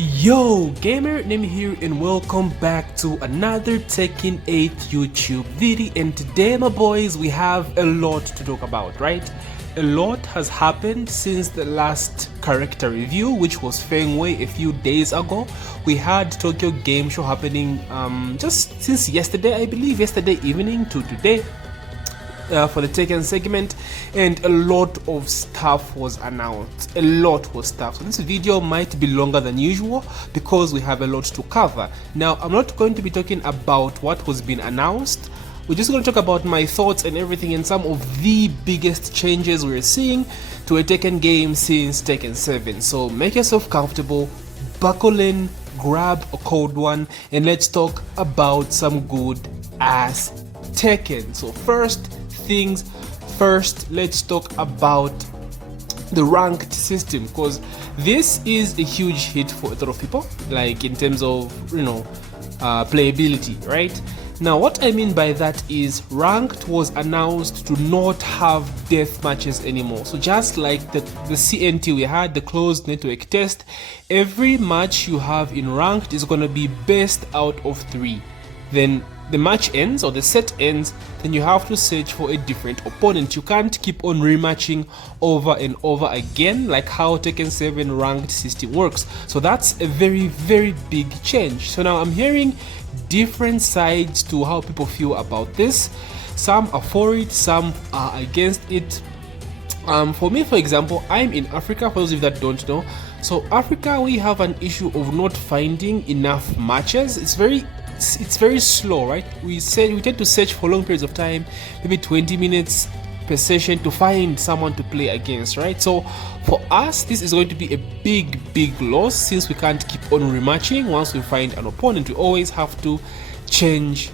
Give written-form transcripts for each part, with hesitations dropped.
Yo, gamer name here and welcome back to another Tekken 8 YouTube video. And today my boys, we have a lot to talk about, right? A lot has happened since the last character review, which was Fengway a few days ago. We had Tokyo Game Show happening just since yesterday, I believe, yesterday evening to today. For the Tekken segment, and a lot of stuff was announced. A lot was stuff. So this video might be longer than usual because we have a lot to cover. Now, I'm not going to be talking about what was being announced. We're just going to talk about my thoughts and everything and some of the biggest changes we're seeing to a Tekken game since Tekken 7. So make yourself comfortable, buckle in, grab a cold one, and let's talk about some good ass Tekken. So first things first, let's talk about the ranked system, because this is a huge hit for a lot of people, like in terms of playability, right? Now what I mean by that is ranked was announced to not have death matches anymore. So just like the CNT we had, the closed network test, every match you have in ranked is going to be best out of 3. Then the match ends or the set ends, then you have to search for a different opponent. You can't keep on rematching over and over again like how Tekken 7 ranked system works. So that's a very, very big change. So now I'm hearing different sides to how people feel about this. Some are for it, some are against it. For me, for example, I'm in Africa, for those of you that don't know. So Africa, we have an issue of not finding enough matches. It's very slow, right? We tend to search for long periods of time, maybe 20 minutes per session to find someone to play against, right? So for us, this is going to be a big loss since we can't keep on rematching. Once we find an opponent, we always have to change,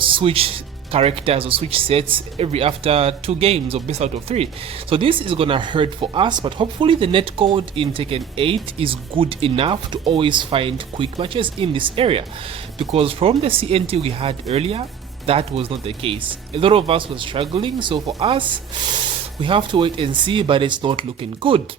switch characters or switch sets after 2 games or best out of 3. So this is gonna hurt for us, but hopefully the netcode in Tekken 8 is good enough to always find quick matches in this area, because from the CNT we had earlier, that was not the case. A lot of us were struggling, so for us we have to wait and see, but it's not looking good.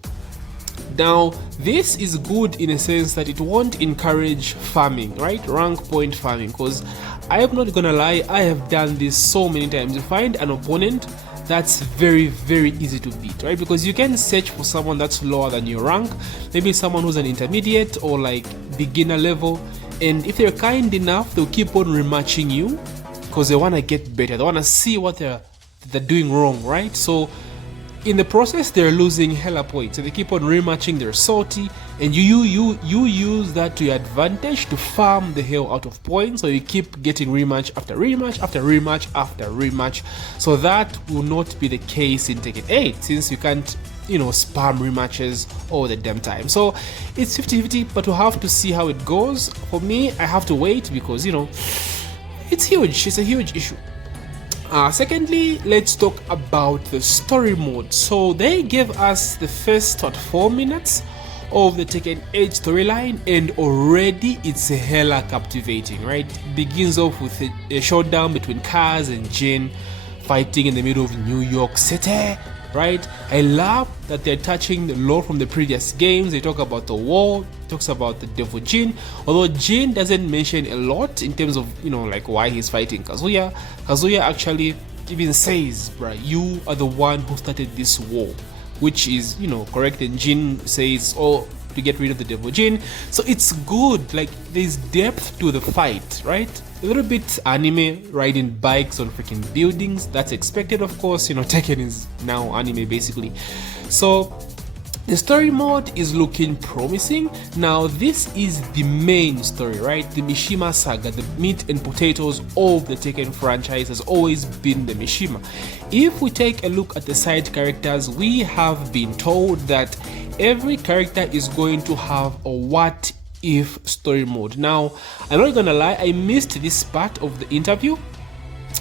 Now this is good in a sense that it won't encourage farming, right? Rank point farming, because I am not gonna lie, I have done this so many times. You find an opponent that's very easy to beat, right? Because you can search for someone that's lower than your rank, maybe someone who's an intermediate or like beginner level, and if they're kind enough, they'll keep on rematching you because they want to get better, they want to see what they're doing wrong, right? So in the process, they're losing hella points, so they keep on rematching, they're salty, and you use that to your advantage to farm the hell out of points, so you keep getting rematch after rematch after rematch after rematch. So that will not be the case in Tekken 8 since you can't spam rematches all the damn time. So it's 50-50, but we'll have to see how it goes. For me, I have to wait because it's huge, it's a huge issue. Secondly, let's talk about the story mode. So they gave us the first 4 minutes of the Tekken 8 storyline, and already it's hella captivating, right? It begins off with a showdown between Kaz and Jin fighting in the middle of New York City, right? I love that they're touching the lore from the previous games. They talk about the war, talks about the devil Jin, although Jin doesn't mention a lot in terms of like why he's fighting Kazuya. Kazuya actually even says, bruh, you are the one who started this war, which is correct, and Jin says, oh, to get rid of the devil Jin. So it's good, like there's depth to the fight, right? A little bit anime, riding bikes on freaking buildings, that's expected, of course. Tekken is now anime basically. So the story mode is looking promising. Now this is the main story, right? The Mishima saga, the meat and potatoes of the Tekken franchise has always been the Mishima. If we take a look at the side characters, we have been told that every character is going to have a what if story mode. Now I'm not gonna lie, I missed this part of the interview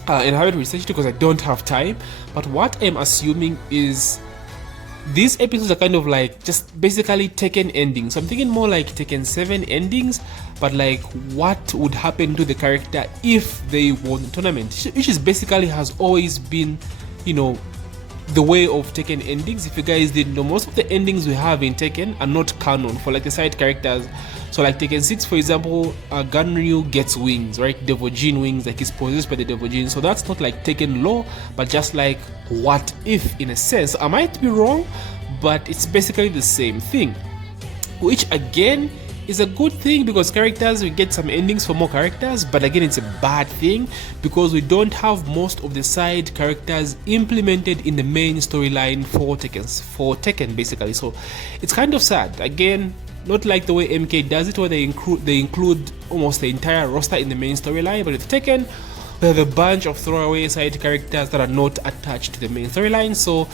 and I haven't researched it because I don't have time, but what I'm assuming is these episodes are kind of like just basically Tekken endings. So I'm thinking more like Tekken 7 endings, but like what would happen to the character if they won the tournament, which is basically has always been the way of Tekken endings. If you guys didn't know, most of the endings we have in Tekken are not canon for like the side characters. So like Tekken 6, for example, Ganryu gets wings, right? Devil Jin wings, like he's possessed by the Devil Jin. So that's not like Tekken lore, but just like what if in a sense. I might be wrong, but it's basically the same thing, which again is a good thing because characters, we get some endings for more characters, but again it's a bad thing because we don't have most of the side characters implemented in the main storyline for Tekken basically. So it's kind of sad. Again, not like the way MK does it, where they include almost the entire roster in the main storyline, but with Tekken we have a bunch of throwaway side characters that are not attached to the main storyline. So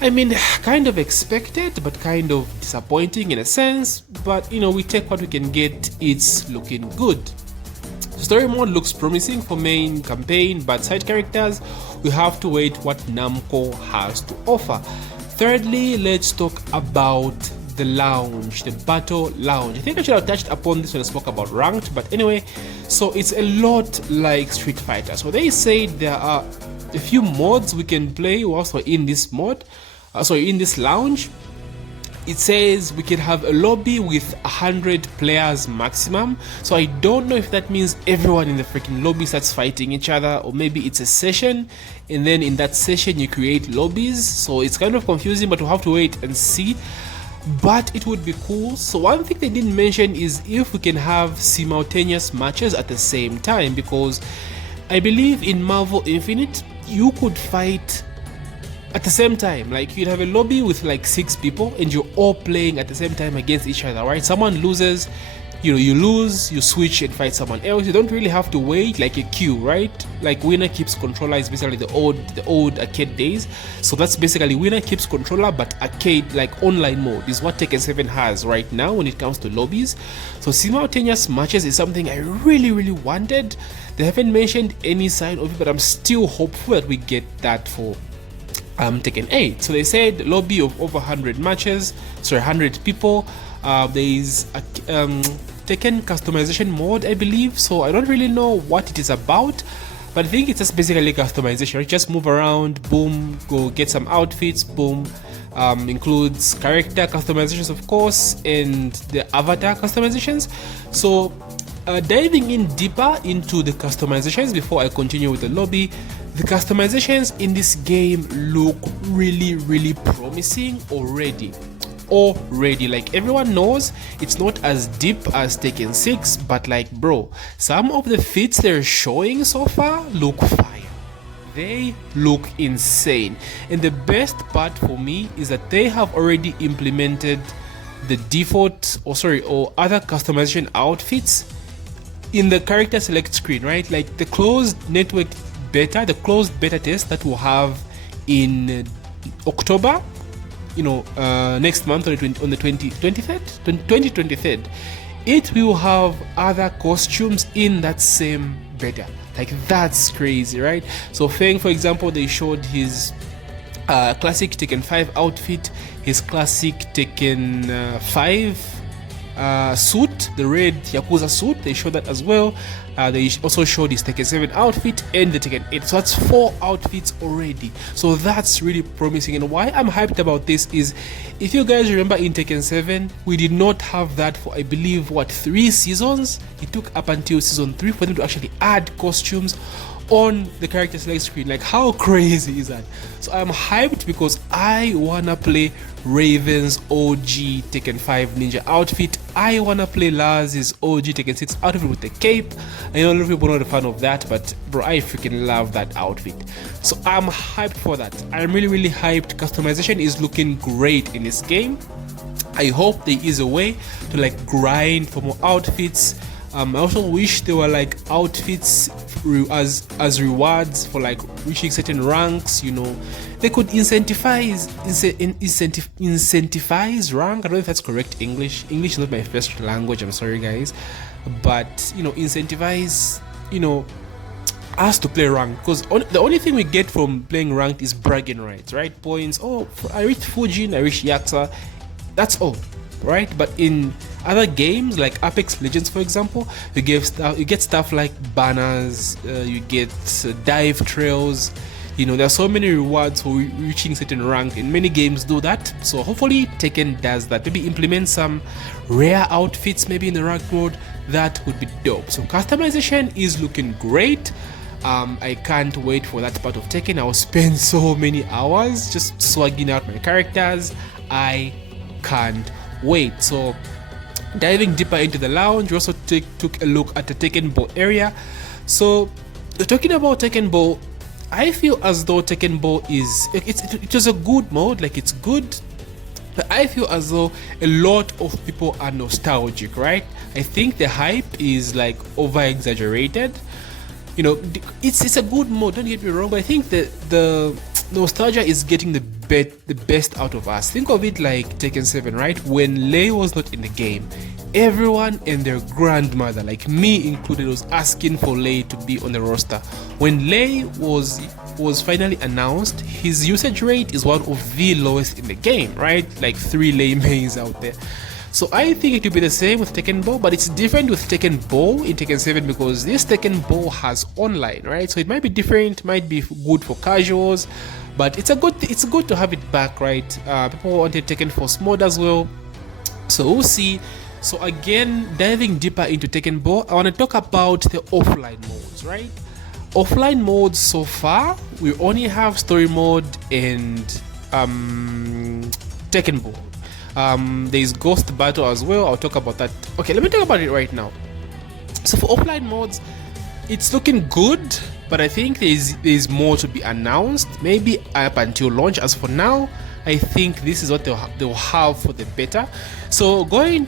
I mean, kind of expected, but kind of disappointing in a sense. But you know, we take what we can get. It's looking good. Story mode looks promising for main campaign, but side characters, we have to wait what Namco has to offer. Thirdly, let's talk about the lounge, the battle lounge. I think I should have touched upon this when I spoke about ranked, but anyway, so it's a lot like Street Fighter. So they say there are a few mods we can play whilst we're in this mod. In this lounge. It says we can have a lobby with 100 players maximum. So I don't know if that means everyone in the freaking lobby starts fighting each other, or maybe it's a session and then in that session you create lobbies. So it's kind of confusing, but we'll have to wait and see. But it would be cool. So one thing they didn't mention is if we can have simultaneous matches at the same time, because I believe in Marvel Infinite you could fight at the same time. Like you'd have a lobby with like 6 people and you're all playing at the same time against each other, right? Someone loses, you know, you lose, you switch and fight someone else. You don't really have to wait like a queue, right? Like winner keeps controller is basically the old arcade days. So that's basically winner keeps controller, but arcade, like online mode, is what Tekken 7 has right now when it comes to lobbies. So simultaneous matches is something I really wanted. They haven't mentioned any sign of it, but I'm still hopeful that we get that for Tekken 8. So they said lobby of over 100 matches, sorry, 100 people. There is a Tekken customization mode, I believe. So I don't really know what it is about, but I think it's just basically customization. You just move around, boom, go get some outfits, boom. Includes character customizations, of course, and the avatar customizations. So diving in deeper into the customizations before I continue with the lobby, the customizations in this game look really promising already. Like everyone knows it's not as deep as Tekken 6, but like bro, some of the feats they're showing so far look fire. They look insane, and the best part for me is that they have already implemented the default or other customization outfits in the character select screen, right? Like the closed beta test that we'll have in October, you know, next month on the 2023rd, it will have other costumes in that same beta. Like that's crazy, right? So Feng, for example, they showed his classic Tekken 5 outfit, his classic Tekken 5 suit, the red Yakuza suit. They showed that as well. They also showed his Tekken 7 outfit and the Tekken 8. So that's 4 outfits already. So that's really promising. And why I'm hyped about this is, if you guys remember in Tekken 7, we did not have that for, I believe, 3 seasons. It took up until season 3 for them to actually add costumes on the character select screen. Like, how crazy is that? So I'm hyped because I wanna play Raven's OG Tekken 5 ninja outfit. I wanna play Laz's OG Tekken 6 outfit with the cape. I know a lot of people are not a fan of that, but bro, I freaking love that outfit. So I'm hyped for that. I'm really hyped. Customization is looking great in this game. I hope there is a way to like grind for more outfits. I also wish there were like outfits as rewards for like reaching certain ranks. You know, they could incentivize rank. I don't know if that's correct English. English is not my first language, I'm sorry guys, but you know, incentivize, you know, us to play ranked, because the only thing we get from playing ranked is bragging rights, right? Points. Oh, I reached Fujin, I reached Yakuza, that's all, right? But in other games like Apex Legends, for example, you get stuff like banners, you get dive trails, You know, there are so many rewards for reaching certain rank, and many games do that. So hopefully Tekken does that. Maybe implement some rare outfits maybe in the rank mode. That would be dope. So customization is looking great. I can't wait for that part of Tekken. I'll spend so many hours just swagging out my characters. I can't wait. So diving deeper into the lounge, we also took a look at the Tekken Ball area. So talking about Tekken Ball, I feel as though Tekken Ball it was a good mode, like it's good, but I feel as though a lot of people are nostalgic, right? I think the hype is like over exaggerated. You know, it's a good mode, don't get me wrong, but I think the nostalgia is getting the best out of us. Think of it like Tekken 7, right? When Lei was not in the game, everyone and their grandmother, like me included, was asking for Lei to be on the roster. When Lei was finally announced, his usage rate is one of the lowest in the game, right? Like 3 Lei mains out there. So I think it will be the same with Tekken Ball, but it's different with Tekken Ball in Tekken 7 because this Tekken Ball has online, right? So it might be different, might be good for casuals, but it's good to have it back, right? People wanted Tekken Force mode as well, so we'll see. So again, diving deeper into Tekken Ball, I want to talk about the offline modes, right? Offline modes so far, we only have story mode and Tekken Ball. There's Ghost Battle as well. I'll talk about that. Okay, let me talk about it right now. So for offline modes, it's looking good, but I think there's more to be announced, maybe up until launch. As for now, I think this is what they'll have for the beta. So going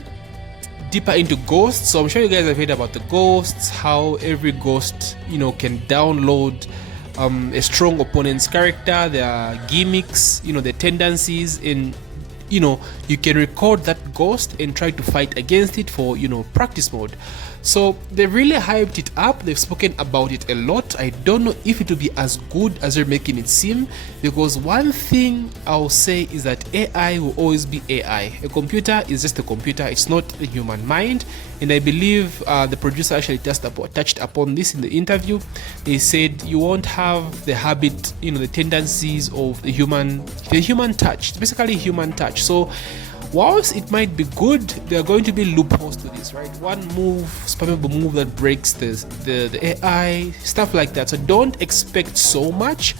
deeper into ghosts, so I'm sure you guys have heard about the ghosts, how every ghost, you know, can download a strong opponent's character, their gimmicks, you know, their tendencies, and you know, you can record that ghost and try to fight against it for, you know, practice mode. So they really hyped it up. They've spoken about it a lot. I don't know if it will be as good as they're making it seem, because one thing I'll say is that AI will always be AI. A computer is just a computer. It's not a human mind. And I believe the producer actually touched upon this in the interview. They said you won't have the habit, you know, the tendencies of the human touch. It's basically human touch. So whilst it might be good, there are going to be loopholes to this, right? One move, spammable move that breaks the AI, stuff like that. So don't expect so much.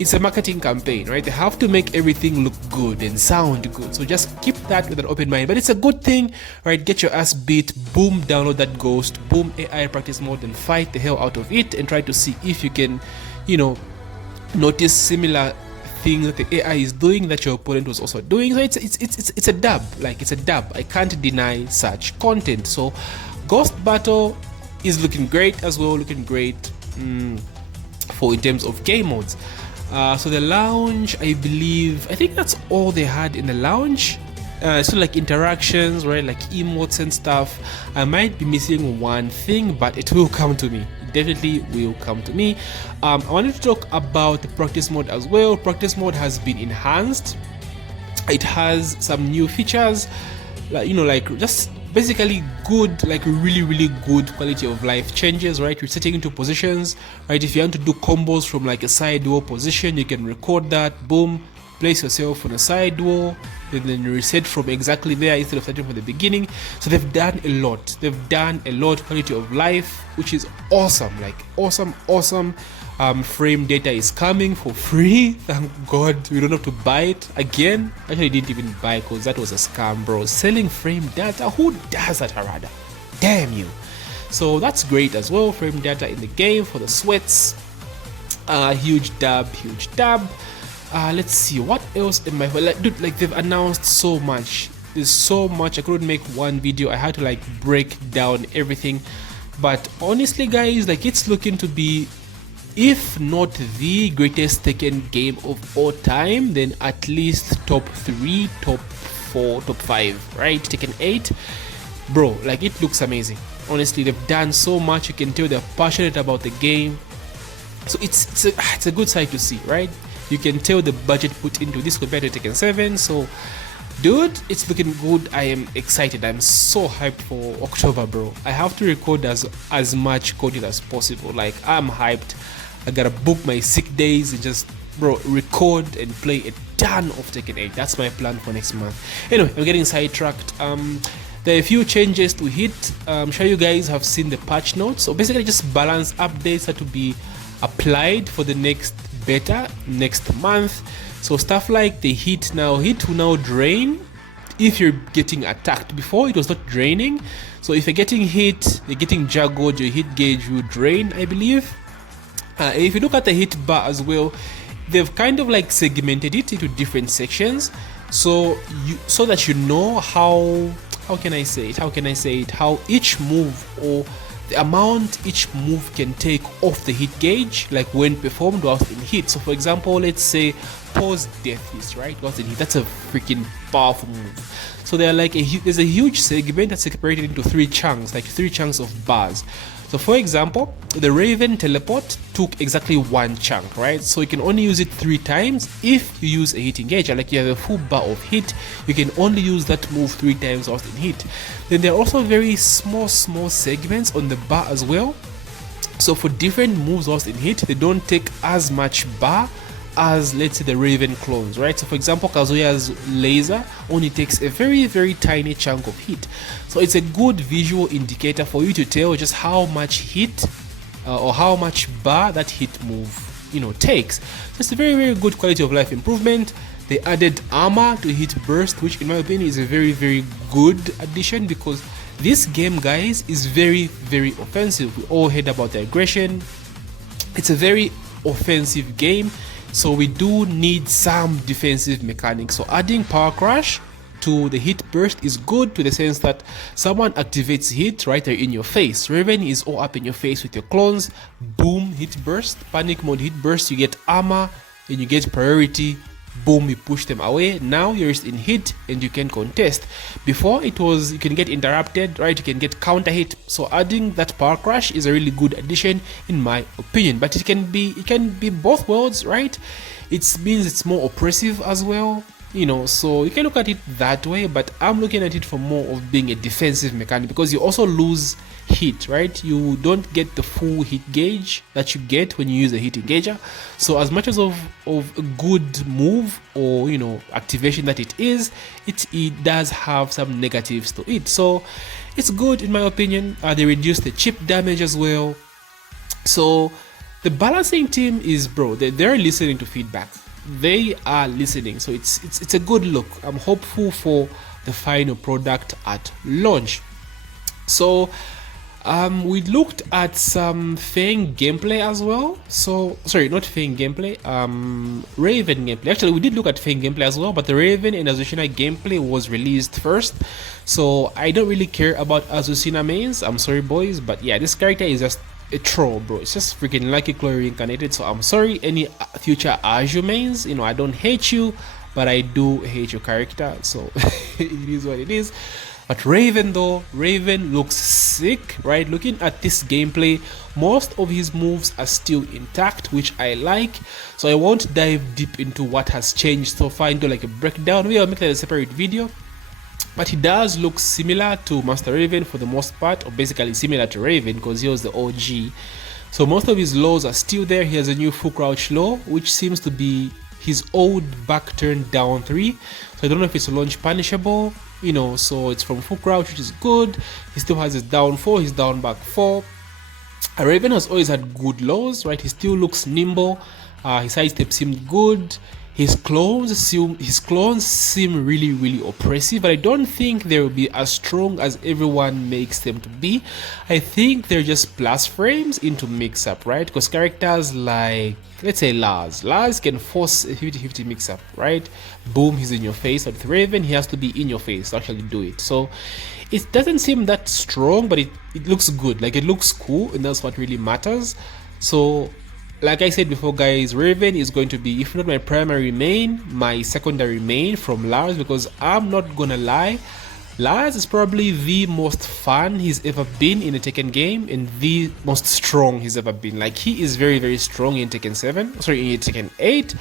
It's a marketing campaign, right? They have to make everything look good and sound good. So just keep that with an open mind. But it's a good thing, right? Get your ass beat, boom, download that ghost, boom, AI practice mode, and fight the hell out of it and try to see if you can, you know, notice similar thing that the AI is doing that your opponent was also doing. So it's a dub, like it's a dub. I can't deny such content. So Ghost Battle is looking great as well, looking great for in terms of game modes. So the lounge, I think that's all they had in the lounge. So like interactions, right, like emotes and stuff. I might be missing one thing, but it will come to me. Definitely will come to me. I wanted to talk about the practice mode as well. Practice mode has been enhanced. It has some new features, like, you know, like just basically good, like really good quality of life changes, right? You're setting into positions, right? If you want to do combos from like a side wall position, you can record that, boom, place yourself on a side wall, and then reset from exactly there instead of starting from the beginning. So they've done a lot. Quality of life, which is awesome, like awesome. Frame data is coming for free. Thank God we don't have to buy it again. Actually, I didn't even buy it because that was a scam, bro. Selling frame data, who does that, Harada? Damn you. So that's great as well. Frame data in the game for the sweats. Huge dub. Let's see what else in my dude, like they've announced so much. There's so much. I couldn't make one video. I had to like break down everything. But honestly, guys, like it's looking to be, if not the greatest Tekken game of all time, then at least top 3, top 4, top 5, right? Tekken 8, bro, like it looks amazing. Honestly, they've done so much. You can tell they're passionate about the game. So it's a good sight to see, right? You can tell the budget put into this compared to Tekken 7. So dude, it's looking good. I am excited. I'm so hyped for October, bro. I have to record as much content as possible. Like I'm hyped. I gotta book my sick days and just, bro, record and play a ton of Tekken 8. That's my plan for next month. Anyway, I'm getting sidetracked. There are a few changes to hit. I'm sure you guys have seen the patch notes. So basically just balance updates that to be applied for the next beta next month. So stuff like the hit will now drain if you're getting attacked. Before it was not draining, so if you're getting hit, you're getting juggled, your hit gauge will drain, I believe. If you look at the hit bar as well, they've kind of like segmented it into different sections, so that you know how can I say it, how each move or the amount each move can take off the hit gauge, like when performed whilst in hit. So for example, let's say pause death is right whilst in hit. That's a freaking powerful move. So they're like there's a huge segment that's separated into 3 chunks, like 3 chunks of bars. So for example, the Raven teleport took exactly 1 chunk, right? So you can only use it 3 times if you use a hit engager. Like you have a full bar of hit, you can only use that move 3 times whilst in hit. Then there are also very small segments on the bar as well. So for different moves whilst in hit, they don't take as much bar as, let's say, the Raven clones, right? So for example, Kazuya's laser only takes a very tiny chunk of hit. So it's a good visual indicator for you to tell just how much hit or how much bar that hit move, takes. So it's a very good quality of life improvement. They added armor to hit burst, which in my opinion is a very good addition, because this game, guys, is very offensive. We all heard about the aggression. It's a very offensive game, so we do need some defensive mechanics. So adding power crush to the hit burst is good, to the sense that someone activates hit right there in your face. Raven is all up in your face with your clones. Boom, hit burst. Panic mode hit burst, you get armor and you get priority. Boom, you push them away. Now you're in hit and you can contest. Before it was you can get interrupted, right? You can get counter hit. So adding that power crush is a really good addition in my opinion. But it can be both worlds, right? It means it's more oppressive as well, so you can look at it that way, but I'm looking at it for more of being a defensive mechanic, because you also lose hit, right? You don't get the full hit gauge that you get when you use a hit engager. So as much as of a good move or activation that it is, it does have some negatives to it. So it's good in my opinion. They reduce the chip damage as well. So the balancing team is, bro, they're listening to feedback. They are listening, so it's a good look. I'm hopeful for the final product at launch. So we looked at some Fang gameplay as well. So sorry, not Fang gameplay, Raven gameplay. Actually, we did look at Fang gameplay as well, but the Raven and Azucena gameplay was released first, so I don't really care about Azucena mains. I'm sorry, boys, but yeah, this character is just a troll, bro. It's just freaking Lucky Chloe reincarnated. So I'm sorry, any future Azure mains, I don't hate you, but I do hate your character. So it is what it is. But Raven though, Raven looks sick, right? Looking at this gameplay, most of his moves are still intact, which I like. So I won't dive deep into what has changed so far into like a breakdown. We'll make that a separate video. But he does look similar to Master Raven for the most part, or basically similar to Raven, because he was the OG. So most of his laws are still there. He has a new full crouch law, which seems to be his old back turn down 3. So I don't know if it's launch punishable, so it's from full crouch, which is good. He still has his down 4, his down back 4. Raven has always had good laws, right? He still looks nimble. His side step seemed good. His clones seem really oppressive, but I don't think they will be as strong as everyone makes them to be. I think they're just plus frames into mix-up, right? Because characters like, let's say Lars can force a 50-50 mix-up, right? Boom, he's in your face. But with Raven, he has to be in your face to actually do it. So it doesn't seem that strong, but it looks good. Like, it looks cool, and that's what really matters. So like I said before, guys, Raven is going to be, if not my primary main, my secondary main from Lars, because I'm not gonna lie, Lars is probably the most fun he's ever been in a Tekken game, and the most strong he's ever been. Like, he is very strong in Tekken 7, sorry, in Tekken 8,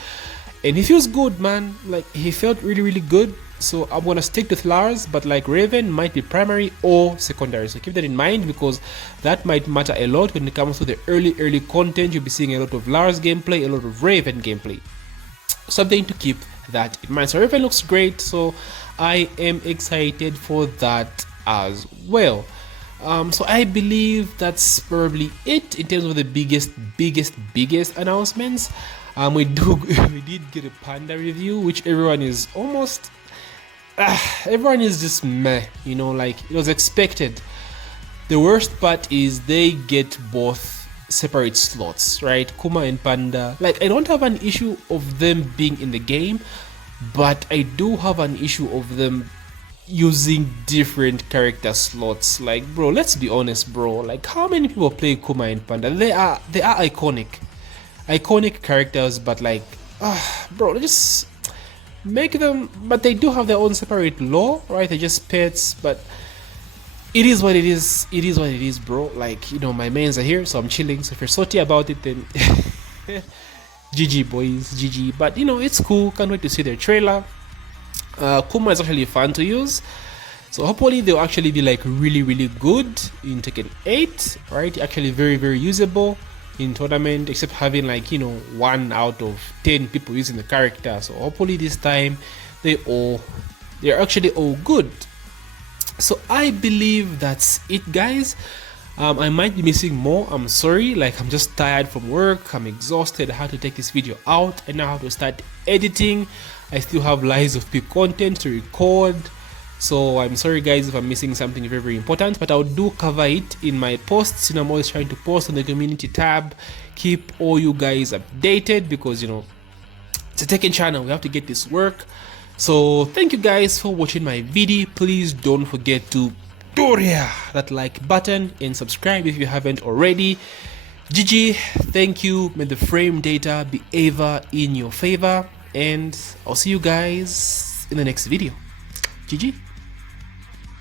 and he feels good, man. Like, he felt really good. So I'm gonna stick with Lars, but like Raven might be primary or secondary. So keep that in mind because that might matter a lot when it comes to the early content. You'll be seeing a lot of Lars gameplay, a lot of Raven gameplay. Something to keep that in mind. So Raven looks great, so I am excited for that as well. So I believe that's probably it in terms of the biggest announcements. We did get a Panda review, which everyone is almost everyone is just meh, you know, like it was expected. The worst part is they get both separate slots, right? Kuma and Panda. Like, I don't have an issue of them being in the game, but I do have an issue of them using different character slots. Like, bro, let's be honest, bro. Like, how many people play Kuma and Panda? They are iconic characters, but like, bro, just make them. But they do have their own separate lore, right? They're just pets, but it is what it is. It is what it is, bro. Like, you know, my mains are here, so I'm chilling. So if you're salty about it, then GG, boys, GG. But you know, it's cool. Can't wait to see their trailer. Kuma is actually fun to use, so hopefully they'll actually be like really good in Tekken 8, right? Actually very usable in tournament, except having like, you know, 1 out of 10 people using the character. So hopefully this time they're actually all good. So I believe that's it, guys. I might be missing more. I'm sorry, like I'm just tired from work. I'm exhausted. I had to take this video out and now I have to start editing. I still have Lies of P content to record. So I'm sorry, guys, if I'm missing something very important, but I'll do cover it in my posts. You know, I'm always trying to post on the community tab. Keep all you guys updated because, you know, it's a Tekken channel. We have to get this work. So thank you guys for watching my video. Please don't forget to Dorya that like button and subscribe if you haven't already. GG, thank you. May the frame data be ever in your favor, and I'll see you guys in the next video. GG.